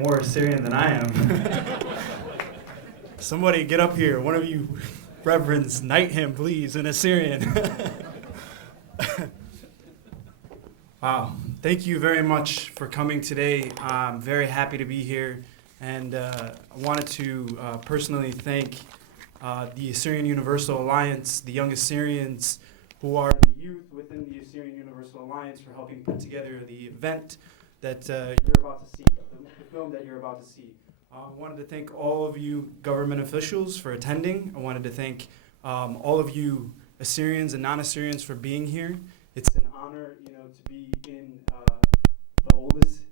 more Assyrian than I am. Somebody get up here. One of you reverends, knight him, please, in Assyrian. Wow. Thank you very much for coming today. I'm very happy to be here. And I wanted to personally thank the Assyrian Universal Alliance, the Young Assyrians, who are the youth within the Assyrian Universal Alliance, for helping put together the event that you're about to see, the film that you're about to see. I wanted to thank all of you government officials for attending. I wanted to thank all of you Assyrians and non-Assyrians for being here. It's an honor, to be in the oldest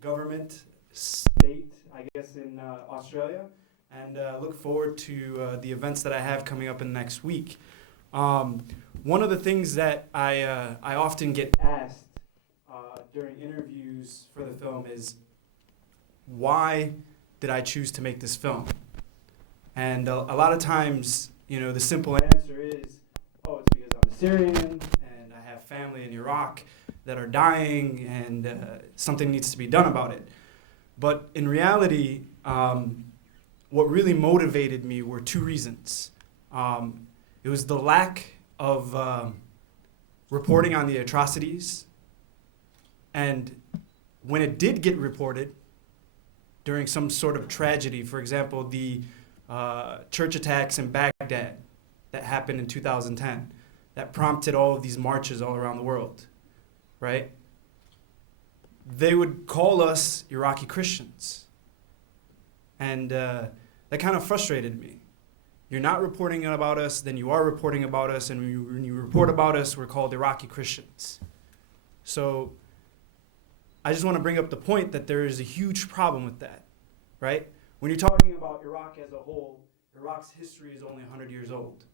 government state, I guess, in Australia, and look forward to the events that I have coming up in the next week. One of the things that I often get asked during interviews for the film is, why did I choose to make this film? And a lot of times, the simple answer is, it's because I'm Assyrian and I have family in Iraq that are dying, and something needs to be done about it. But in reality, what really motivated me were two reasons. It was the lack of reporting on the atrocities, and when it did get reported during some sort of tragedy, for example, the church attacks in Baghdad that happened in 2010, that prompted all of these marches all around the world, right? They would call us Iraqi Christians. And that kind of frustrated me. You're not reporting about us, then you are reporting about us, and when you report about us, we're called Iraqi Christians. So I just want to bring up the point that there is a huge problem with that, right? When you're talking about Iraq as a whole, Iraq's history is only 100 years old.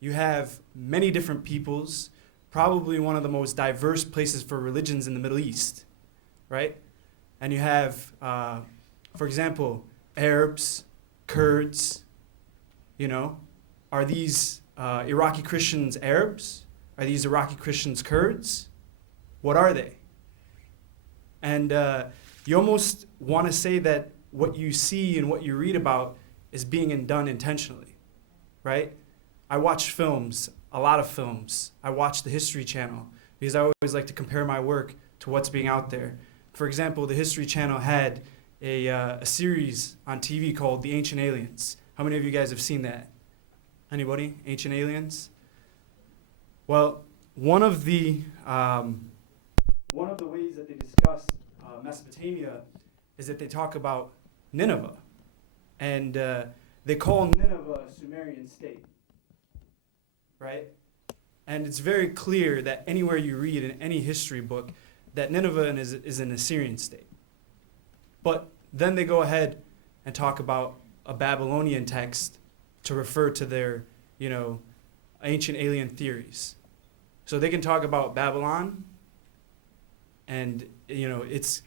You have many different peoples, probably one of the most diverse places for religions in the Middle East, right? And you have, for example, Arabs, Kurds, Are these Iraqi Christians Arabs? Are these Iraqi Christians Kurds? What are they? And you almost want to say that what you see and what you read about is being done intentionally, right? I watch films, a lot of films. I watch the History Channel because I always like to compare my work to what's being out there. For example, the History Channel had a series on TV called The Ancient Aliens. How many of you guys have seen that? Anybody? Ancient Aliens? Well, one of the ways that they discuss Mesopotamia is that they talk about Nineveh, and they call Nineveh a Sumerian state, right? And it's very clear that anywhere you read in any history book that Nineveh is an Assyrian state. But then they go ahead and talk about a Babylonian text to refer to their, ancient alien theories. So they can talk about Babylon and, its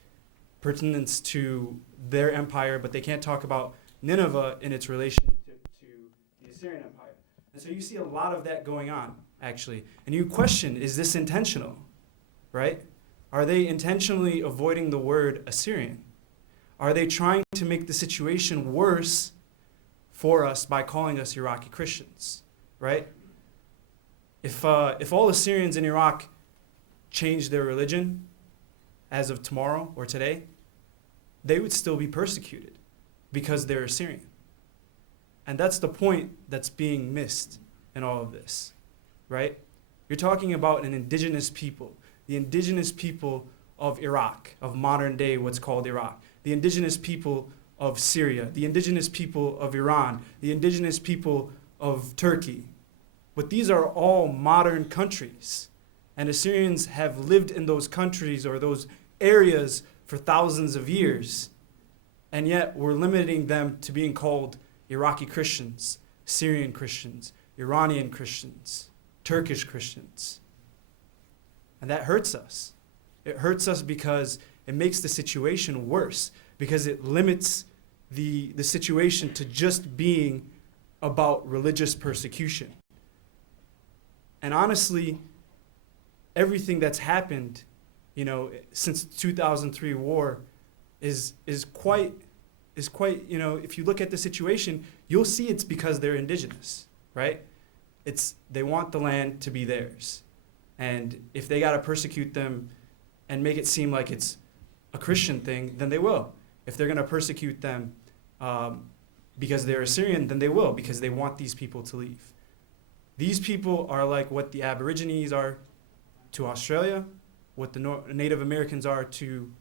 pertinence to their empire, but they can't talk about Nineveh in its relation to the Assyrian Empire. And so you see a lot of that going on, actually. And you question, is this intentional, right? Are they intentionally avoiding the word Assyrian? Are they trying to make the situation worse for us by calling us Iraqi Christians, right? If all Assyrians in Iraq changed their religion as of tomorrow or today, they would still be persecuted because they're Assyrian. And that's the point that's being missed in all of this, right? You're talking about an indigenous people, the indigenous people of Iraq, of modern day what's called Iraq, the indigenous people of Syria, the indigenous people of Iran, the indigenous people of Turkey. But these are all modern countries. And Assyrians have lived in those countries or those areas for thousands of years. And yet we're limiting them to being called Iraqi Christians, Syrian Christians, Iranian Christians, Turkish Christians. And that hurts us. It hurts us because it makes the situation worse, because it limits the situation to just being about religious persecution. And honestly, everything that's happened, since the 2003 war is quite, if you look at the situation, you'll see it's because they're indigenous, right? They want the land to be theirs. And if they got to persecute them and make it seem like it's a Christian thing, then they will. If they're going to persecute them because they're Assyrian, then they will, because they want these people to leave. These people are like what the Aborigines are to Australia, what the Native Americans are to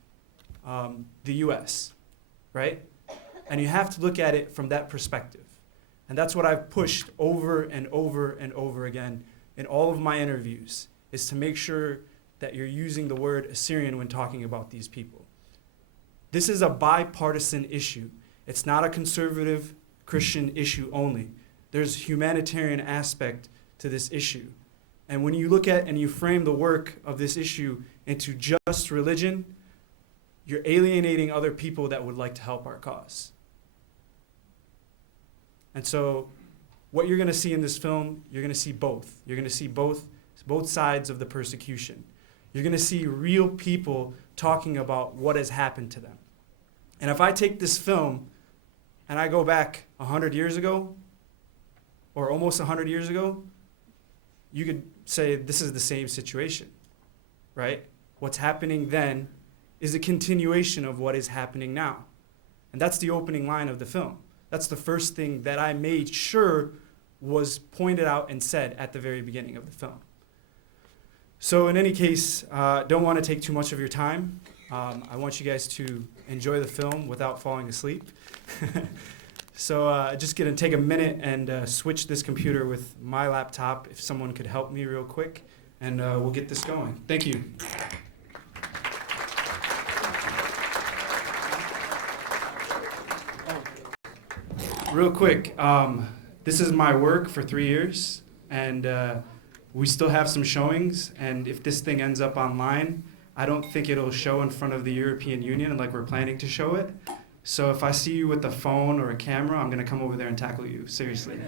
the US, right? And you have to look at it from that perspective. And that's what I've pushed over and over and over again in all of my interviews, is to make sure that you're using the word Assyrian when talking about these people. This is a bipartisan issue. It's not a conservative Christian issue only. There's a humanitarian aspect to this issue. And when you look at and you frame the work of this issue into just religion, you're alienating other people that would like to help our cause. And so what you're going to see in this film, you're going to see both. You're going to see both sides of the persecution. You're going to see real people talking about what has happened to them. And if I take this film and I go back 100 years ago, or almost 100 years ago, you could say this is the same situation, right? What's happening then is a continuation of what is happening now. And that's the opening line of the film. That's the first thing that I made sure was pointed out and said at the very beginning of the film. So in any case, don't want to take too much of your time. I want you guys to enjoy the film without falling asleep. So just going to take a minute and switch this computer with my laptop, if someone could help me real quick, and we'll get this going. Thank you. Real quick, this is my work for 3 years, and we still have some showings, and if this thing ends up online, I don't think it'll show in front of the European Union like we're planning to show it. So if I see you with a phone or a camera, I'm going to come over there and tackle you, seriously.